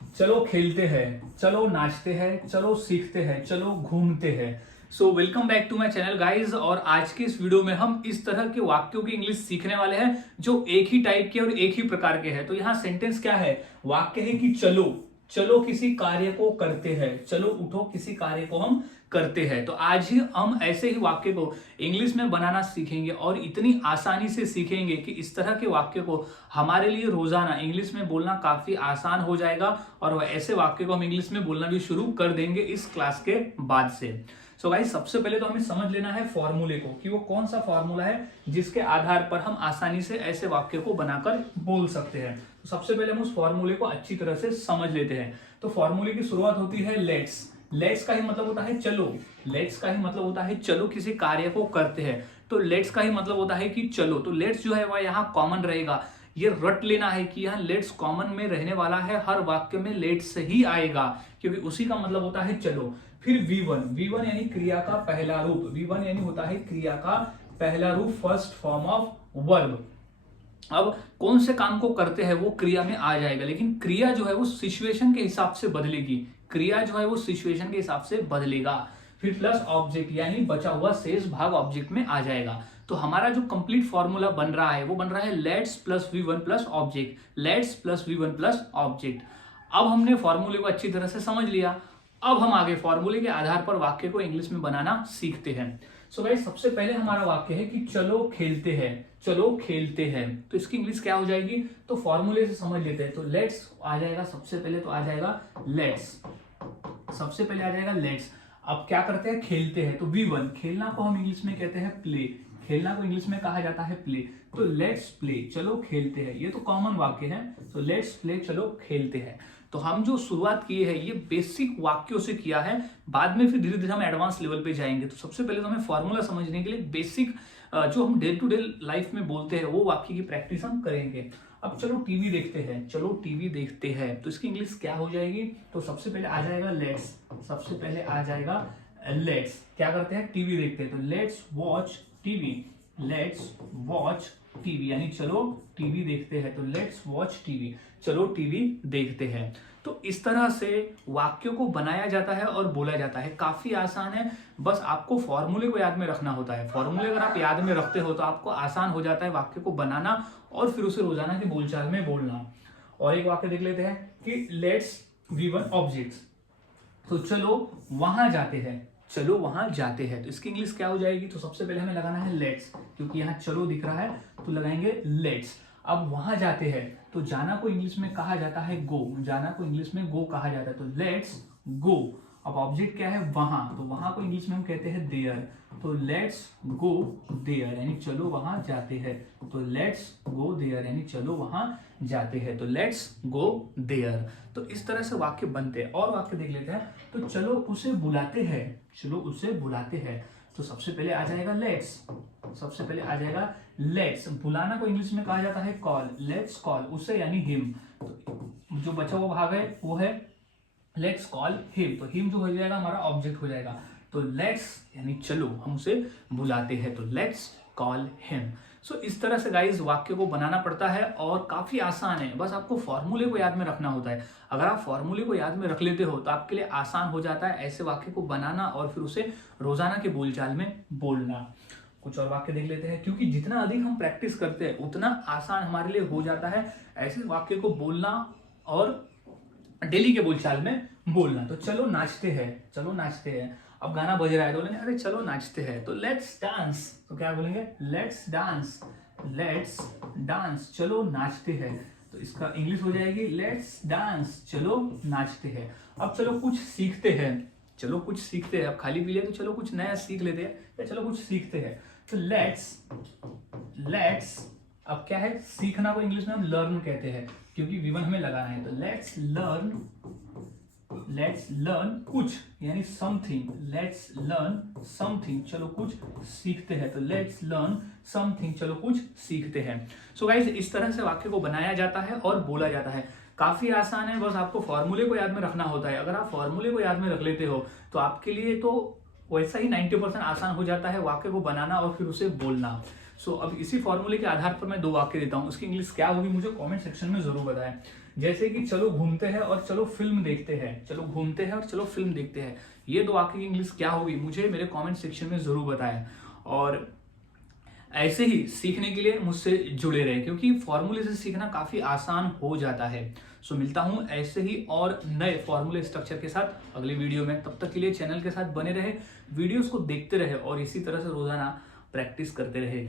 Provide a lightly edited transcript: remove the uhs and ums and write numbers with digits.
चलो खेलते हैं, चलो नाचते हैं, चलो सीखते हैं, चलो घूमते हैं। So welcome back to my channel guys. और आज के इस वीडियो में हम इस तरह के वाक्यों की इंग्लिश सीखने वाले हैं जो एक ही टाइप के और एक ही प्रकार के हैं। तो यहाँ सेंटेंस क्या है, वाक्य है कि चलो, चलो किसी कार्य को करते हैं, चलो उठो किसी कार्य को हम करते हैं। तो आज ही हम ऐसे ही वाक्य को इंग्लिश में बनाना सीखेंगे और इतनी आसानी से सीखेंगे कि इस तरह के वाक्य को हमारे लिए रोजाना इंग्लिश में बोलना काफी आसान हो जाएगा और ऐसे वाक्य को हम इंग्लिश में बोलना भी शुरू कर देंगे इस क्लास के बाद से। सो गाइस, सबसे पहले तो हमें समझ लेना है फॉर्मूले को कि वो कौन सा फॉर्मूला है जिसके आधार पर हम आसानी से ऐसे वाक्य को बनाकर बोल सकते हैं। तो सबसे पहले हम उस फॉर्मूले को अच्छी तरह से समझ लेते हैं। तो फॉर्मूले की शुरुआत होती है लेट्स। लेट्स का ही मतलब होता है चलो। लेट्स का ही मतलब होता है चलो किसी कार्य को करते हैं। तो लेट्स का ही मतलब होता है कि चलो। तो लेट्स जो है वह यहाँ कॉमन रहेगा। ये रट लेना है कि यहाँ लेट्स कॉमन में रहने वाला है, हर वाक्य में लेट्स ही आएगा क्योंकि उसी का मतलब होता है चलो। फिर V1, V1 यानी क्रिया का पहला रूप। V1 यानी होता है क्रिया का पहला रूप, फर्स्ट फॉर्म ऑफ वर्ब। अब कौन से काम को करते हैं वो क्रिया में आ जाएगा, लेकिन क्रिया जो है वो सिचुएशन के हिसाब से बदलेगी। क्रिया जो है वो सिचुएशन के हिसाब से बदलेगा। फिर प्लस ऑब्जेक्ट यानी बचा हुआ शेष भाग ऑब्जेक्ट में आ जाएगा। तो हमारा जो कंप्लीट फॉर्मूला बन रहा है वो बन रहा है let's plus V1 plus object. Let's plus V1 plus object. अब हमने फॉर्मूले को अच्छी तरह से समझ लिया। अब हम आगे फॉर्मूले के आधार पर वाक्य को इंग्लिश में बनाना सीखते हैं। सो गाइस, सबसे पहले हमारा वाक्य है कि चलो खेलते हैं, चलो खेलते हैं। तो इसकी इंग्लिश क्या हो जाएगी, तो फॉर्मूले से समझ लेते हैं। तो लेट्स आ जाएगा, सबसे पहले तो आ जाएगा लेट्स। सबसे पहले आ जाएगा लेट्स। अब क्या करते हैं, खेलते हैं। तो V1, खेलना को हम इंग्लिश में कहते हैं प्ले। खेलना को इंग्लिश में कहा जाता है प्ले। तो लेट्स प्ले, चलो खेलते हैं। ये तो कॉमन वाक्य है। तो लेट्स प्ले, चलो खेलते हैं। तो हम जो शुरुआत किए हैं ये बेसिक वाक्यों से किया है, बाद में फिर धीरे धीरे हम एडवांस लेवल पे जाएंगे। तो सबसे पहले तो हमें फॉर्मूला समझने के लिए बेसिक जो हम डे टू डे लाइफ में बोलते हैं वो वाक्य की प्रैक्टिस हम करेंगे। अब चलो टीवी देखते हैं, चलो टीवी देखते हैं। तो इसकी इंग्लिश क्या हो जाएगी, तो सबसे पहले आ जाएगा लेट्स। सबसे पहले आ जाएगा लेट्स। क्या करते हैं, टीवी देखते हैं। तो let's watch TV. Let's watch TV यानी चलो टीवी देखते हैं। तो लेट्स वॉच टीवी, चलो टीवी देखते हैं। तो इस तरह से वाक्यों को बनाया जाता है और बोला जाता है। काफी आसान है, बस आपको फॉर्मूले को याद में रखना होता है। फॉर्मूले अगर आप याद में रखते हो तो आपको आसान हो जाता है वाक्य को बनाना और फिर उसे रोजाना की बोलचाल में बोलना। और एक वाक्य देख लेते हैं कि लेट्स V1 ऑब्जेक्ट्स। तो चलो वहां जाते हैं, चलो वहां जाते हैं। तो इसकी इंग्लिश क्या हो जाएगी, तो सबसे पहले हमें लगाना है लेट्स, क्योंकि यहाँ चलो दिख रहा है तो लगाएंगे लेट्स। अब वहां जाते हैं, तो जाना को इंग्लिश में कहा जाता है गो। जाना को इंग्लिश में गो कहा जाता है। तो लेट्स गो। अब ऑब्जेक्ट क्या है, वहां। तो वहां को इंग्लिश में हम कहते हैं देयर। तो लेट्स गो देयर यानी चलो वहां जाते हैं। तो लेट्स गो देयर यानी चलो वहां जाते हैं। तो लेट्स गो देयर। तो इस तरह से वाक्य बनते हैं। और वाक्य देख लेते हैं। तो चलो उसे बुलाते हैं, चलो उसे बुलाते हैं। तो सबसे पहले आ जाएगा लेट्स। सबसे पहले आ जाएगा लेट्स। बुलाना को इंग्लिश में कहा जाता है कॉल। लेट्स कॉल उसे यानी हिम। तो जो बचा हुआ भाग है वो है लेट्स कॉल हिम। तो हिम जो हो जाएगा हमारा ऑब्जेक्ट हो जाएगा। तो लेट्स यानी चलो हम उसे बुलाते हैं। तो लेट्स कॉल हिम। सो इस तरह से गाइस वाक्य को बनाना पड़ता है और काफी आसान है, बस आपको फॉर्मूले को याद में रखना होता है। अगर आप फॉर्मूले को याद में रख लेते हो तो आपके लिए आसान हो जाता है ऐसे वाक्य को बनाना और फिर उसे रोजाना के बोलचाल में बोलना। कुछ और वाक्य देख लेते हैं, क्योंकि जितना अधिक हम प्रैक्टिस करते हैं उतना आसान हमारे लिए हो जाता है ऐसे वाक्य को बोलना और डेली के बोलचाल में बोलना। तो चलो नाचते हैं, चलो नाचते हैं। अब गाना बज रहा है तो बोलेंगे अरे चलो नाचते हैं। तो लेट्स डांस। तो क्या बोलेंगे, लेट्स डांस। लेट्स डांस, चलो नाचते हैं। तो इसका इंग्लिश हो जाएगी लेट्स डांस, चलो नाचते हैं। अब चलो कुछ सीखते हैं। चलो कुछ सीखते हैं। अब खाली पी लिया तो चलो कुछ नया सीख लेते हैं, या चलो कुछ सीखते हैं। तो लेट्स अब क्या है, सीखना को इंग्लिश में हम लर्न कहते हैं, क्योंकि V1 हमें लगाना है। तो लेट्स लर्न कुछ यानी समथिंग। लेट्स लर्न समथिंग, चलो कुछ सीखते हैं। तो लेट्स लर्न समथिंग, चलो कुछ सीखते हैं। सो गाइस, इस तरह से वाक्य को बनाया जाता है और बोला जाता है। काफी आसान है, बस आपको फॉर्मूले को याद में रखना होता है। अगर आप फॉर्मूले को याद में रख लेते हो तो आपके लिए तो वैसा ही 90% आसान हो जाता है वाक्य को बनाना और फिर उसे बोलना। सो अब इसी फॉर्मूले के आधार पर मैं 2 वाक्य देता हूँ, उसकी इंग्लिश क्या होगी मुझे कमेंट सेक्शन में जरूर बताएं। जैसे कि चलो घूमते हैं और चलो फिल्म देखते हैं, चलो घूमते हैं और चलो फिल्म देखते हैं, ये 2 वाक्य की इंग्लिश क्या होगी मुझे मेरे कमेंट सेक्शन में जरूर बताएं। और ऐसे ही सीखने के लिए मुझसे जुड़े रहे, क्योंकि फॉर्मूले से सीखना काफी आसान हो जाता है। सो मिलता हूं ऐसे ही और नए फॉर्मूले स्ट्रक्चर के साथ अगली वीडियो में। तब तक के लिए चैनल के साथ बने रहे, वीडियोस को देखते रहे और इसी तरह से रोजाना प्रैक्टिस करते रहे।